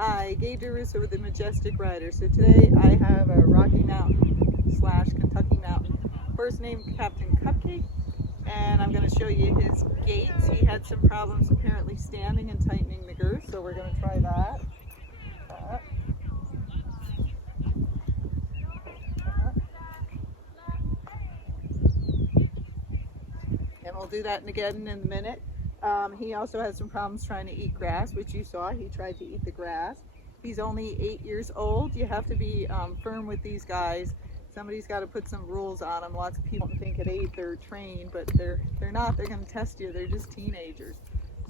Hi, Gaye DeRusso with the Majestic Rider. So today I have a Rocky Mountain slash Kentucky Mountain horse named Captain Cupcake, and I'm going to show you his gaits. He had some problems apparently standing and tightening the girth, so we're going to try that. And we'll do that again in a minute. He also has some problems trying to eat grass, which you saw. He tried to eat the grass. He's only 8 years old. You have to be firm with these guys. Somebody's got to put some rules on them. Lots of people think at 8 they're trained, but they're not. They're going to test you. They're just teenagers.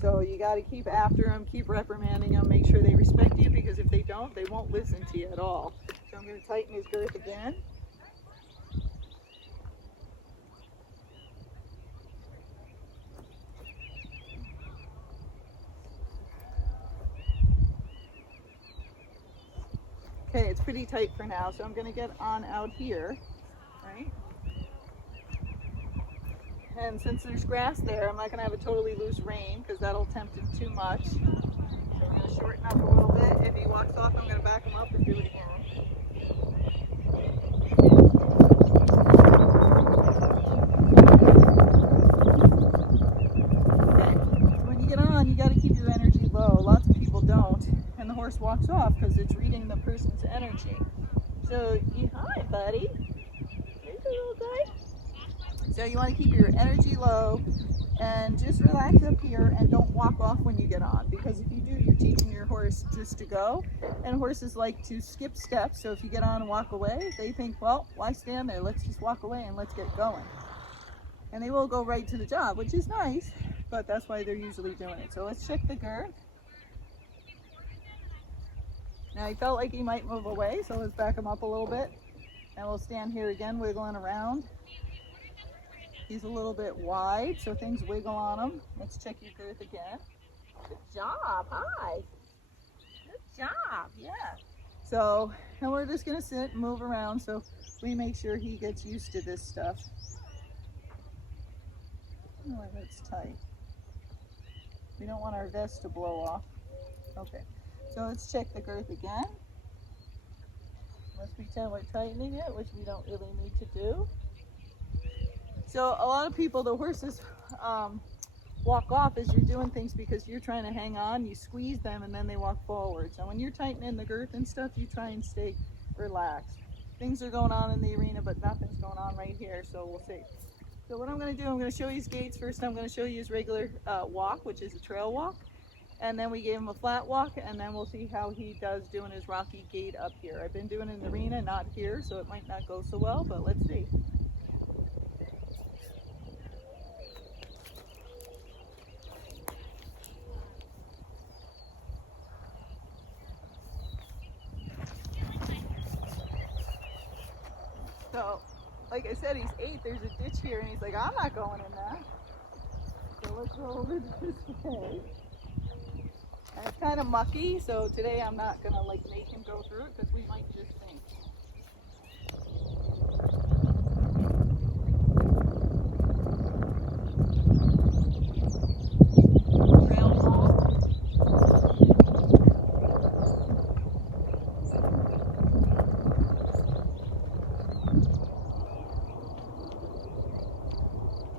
So you got to keep after them, keep reprimanding them, make sure they respect you, because if they don't, they won't listen to you at all. So I'm going to tighten his girth again. Okay, it's pretty tight for now, so I'm going to get on out here, right? And since there's grass there, I'm not going to have a totally loose rein because that'll tempt him too much. So I'm going to shorten up a little bit. If he walks off, I'm going to back him up and do it again. Okay, when you get on, you got to keep your energy low. Lots of people don't, and the horse walks off because it's reading the person's energy. So, hi, buddy. There's a little guy. So you want to keep your energy low and just relax up here and don't walk off when you get on, because if you do, you're teaching your horse just to go, and horses like to skip steps. So if you get on and walk away, they think, well, why stand there? Let's just walk away and let's get going. And they will go right to the job, which is nice, but that's why they're usually doing it. So let's check the girth. Now he felt like he might move away, so let's back him up a little bit, and we'll stand here again wiggling around. He's a little bit wide, so things wiggle on him. Let's check your girth again. Good job, hi. Good job, yeah. So, and we're just gonna sit and move around so we make sure he gets used to this stuff. Oh, that's tight. We don't want our vest to blow off. Okay, so let's check the girth again. Let's pretend we're tightening it, which we don't really need to do. So a lot of people, the horses walk off as you're doing things because you're trying to hang on, you squeeze them, and then they walk forward. So when you're tightening the girth and stuff, you try and stay relaxed. Things are going on in the arena, but nothing's going on right here, so we'll see. So what I'm going to do, I'm going to show you his gaits first. I'm going to show you his regular walk, which is a trail walk. And then we gave him a flat walk, and then we'll see how he does doing his rocky gait up here. I've been doing it in the arena, not here, so it might not go so well, but let's see. So, like I said, he's 8, there's a ditch here, and he's like, I'm not going in that. So let's go over this way. And it's kind of mucky, so today I'm not going to like make him go through it because we might just sink. Trail walk.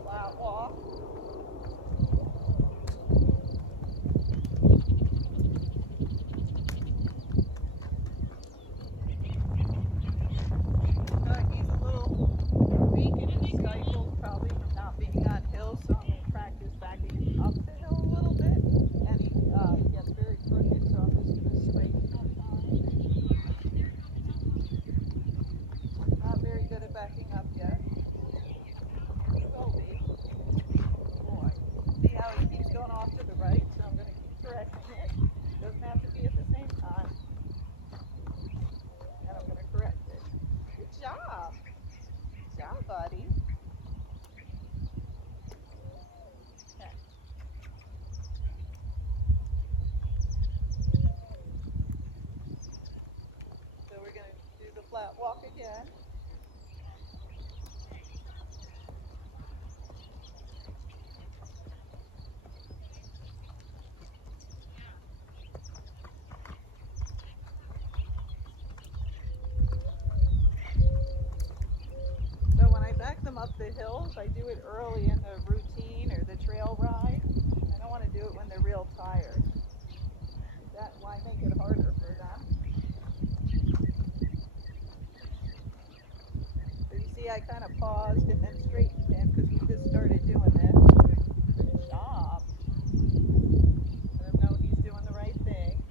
Flat walk. He's a little weak and stifled, probably from not being on hills, so I'm going to practice backing him up the hill a little bit. And he gets very crooked, so I'm just going to straighten him. Not very good at backing up yet. Will be. Boy. See how he keeps going off to the right, so I'm going to keep correcting it. Doesn't have to be at the same time. And I'm going to correct it. Good job. Good job, buddy. Okay. So we're going to do the flat walk again. the hills, I do it early in the routine or the trail ride. I don't want to do it when they're real tired. That why make it harder for them. So you see I kind of paused and then straightened him because we just started doing this. Good job. Let him know he's doing the right thing.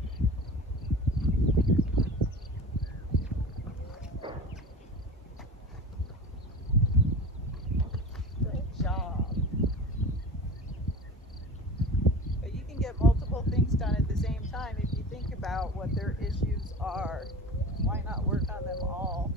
Good job. But you can get multiple things done at the same time if you think about what their issues are. Why not work on them all?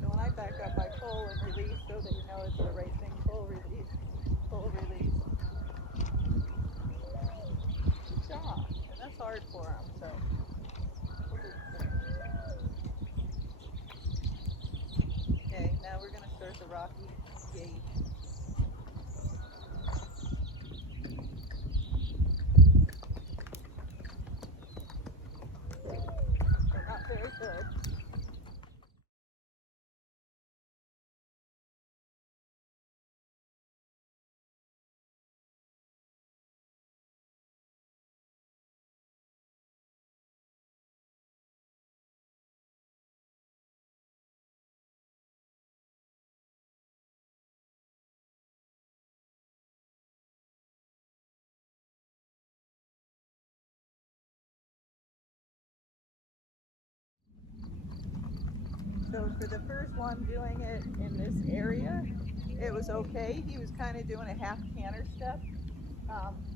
So when I back up, I pull and release so that you know it's the right thing. Pull, release, pull, release. Good job. And that's hard for them, so. Okay, now we're going to start the rocky gait. They're not very good. So for the first one doing it in this area, it was okay. He was kind of doing a half canter step,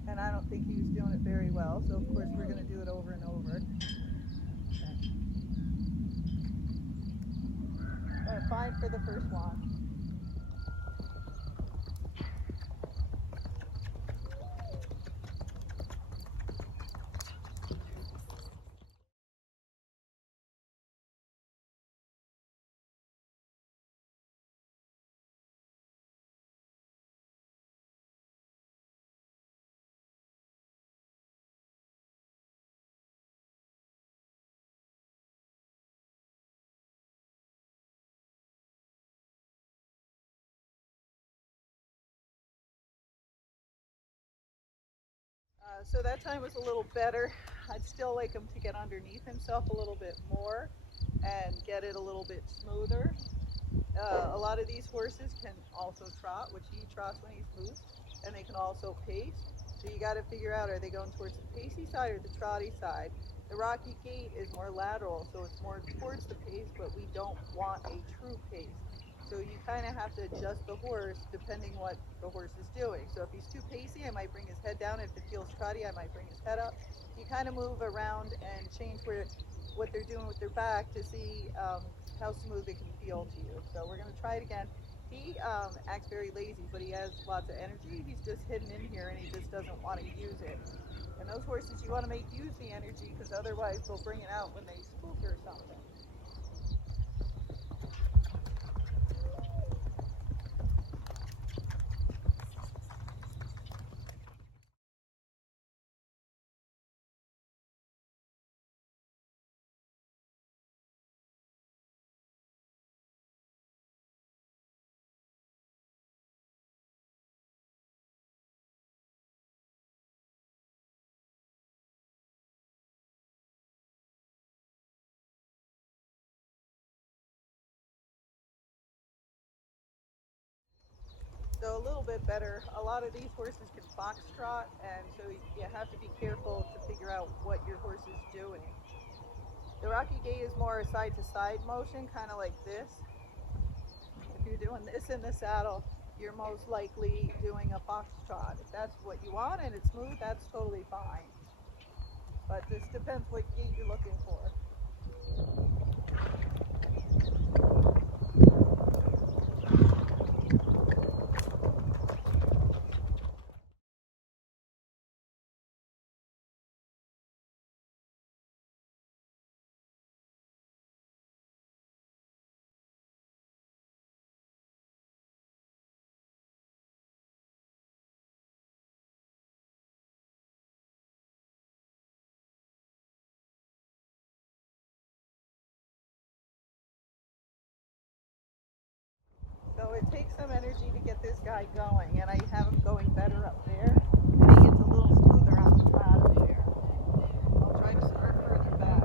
and I don't think he was doing it very well. So of course we're going to do it over and over. Fine for the first one. So that time was a little better. I'd still like him to get underneath himself a little bit more and get it a little bit smoother. A lot of these horses can also trot, which he trots when he's loose, and they can also pace. So you got to figure out, are they going towards the pacey side or the trotty side? The rocky gait is more lateral, so it's more towards the pace, but we don't want a true pace. So you kind of have to adjust the horse depending what the horse is doing. So if he's too pacey, I might bring his head down. If it feels trotty, I might bring his head up. You kind of move around and change what they're doing with their back to see how smooth it can feel to you. So we're going to try it again. He acts very lazy, but he has lots of energy. He's just hidden in here and he just doesn't want to use it. And those horses you want to make use the energy because otherwise they'll bring it out when they spook or something. So a little bit better. A lot of these horses can foxtrot, and so you have to be careful to figure out what your horse is doing. The rocky gait is more a side-to-side motion, kind of like this. If you're doing this in the saddle, you're most likely doing a foxtrot. If that's what you want and it's smooth, that's totally fine. But this depends what gait you're looking for. So it takes some energy to get this guy going, and I have him going better up there, and he gets a little smoother on the flat up there. I'll try to start further back.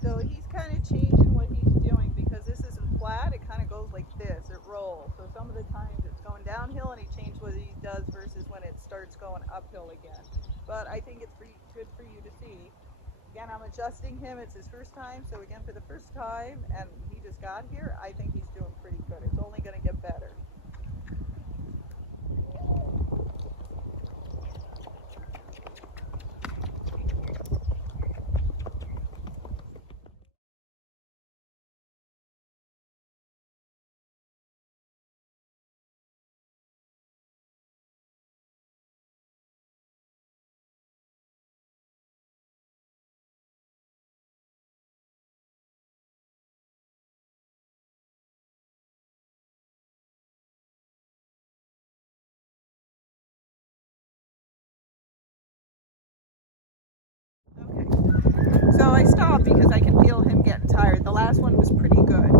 So he's kind of changing what he's doing because this isn't flat, it kind of goes like this, it rolls. So some of the times it's going downhill and he changed what he does versus when it starts going uphill again. But I think it's pretty good for you to see. Again, I'm adjusting him, it's his first time, so again for the first time, and he just got here, I think he's doing pretty good. It's only going to get better. So I stopped because I can feel him getting tired. The last one was pretty good.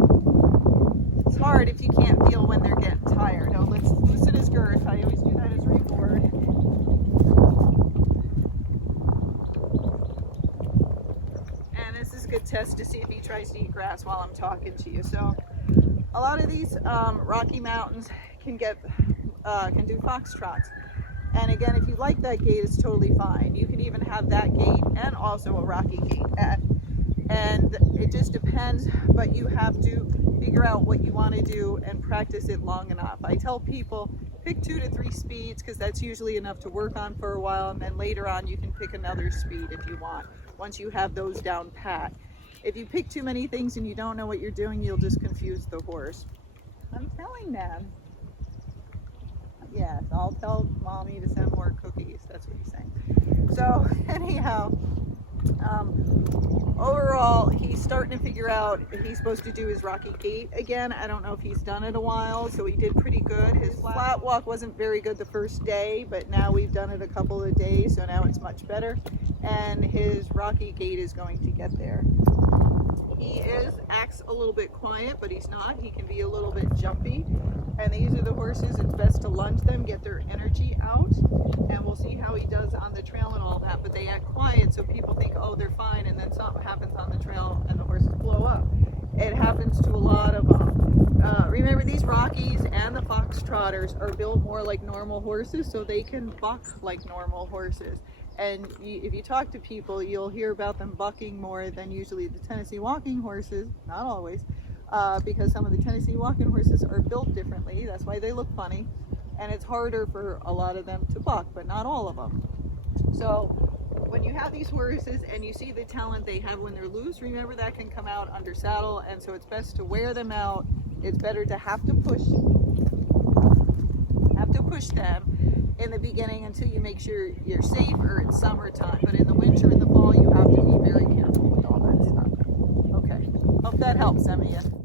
It's hard if you can't feel when they're getting tired. Oh, let's loosen his girth. I always do that as reward. And this is a good test to see if he tries to eat grass while I'm talking to you. So a lot of these Rocky Mountains can do foxtrots. And again, if you like that gait, it's totally fine. You can even have that gait and also a rocky gait. And it just depends, but you have to figure out what you want to do and practice it long enough. I tell people, pick 2 to 3 speeds because that's usually enough to work on for a while, and then later on you can pick another speed if you want, once you have those down pat. If you pick too many things and you don't know what you're doing, you'll just confuse the horse. I'm telling them. Yes, I'll tell mommy to send more cookies. That's what he's saying. So anyhow, overall, he's starting to figure out he's supposed to do his rocky gait again. I don't know if he's done it a while, so he did pretty good. His flat walk wasn't very good the first day, but now we've done it a couple of days, so now it's much better. And his rocky gait is going to get there. He acts a little bit quiet, but he's not. He can be a little bit jumpy. And these are the horses, it's best to lunge them, get their energy out, and we'll see how he does on the trail and all that. But they act quiet, so people think, oh, they're fine, and then something happens on the trail and the horses blow up. It happens to a lot of them. Remember, these Rockies and the Foxtrotters are built more like normal horses, so they can buck like normal horses. And if you talk to people, you'll hear about them bucking more than usually the Tennessee walking horses, not always, because some of the Tennessee walking horses are built differently. That's why they look funny. And it's harder for a lot of them to buck, but not all of them. So when you have these horses and you see the talent they have when they're loose, remember that can come out under saddle, and so it's best to wear them out. It's better to have to push them in the beginning until you make sure you're safe, or it's summertime. But in the winter and the fall, you have to be very careful with all that stuff. Okay, hope that helps some of you.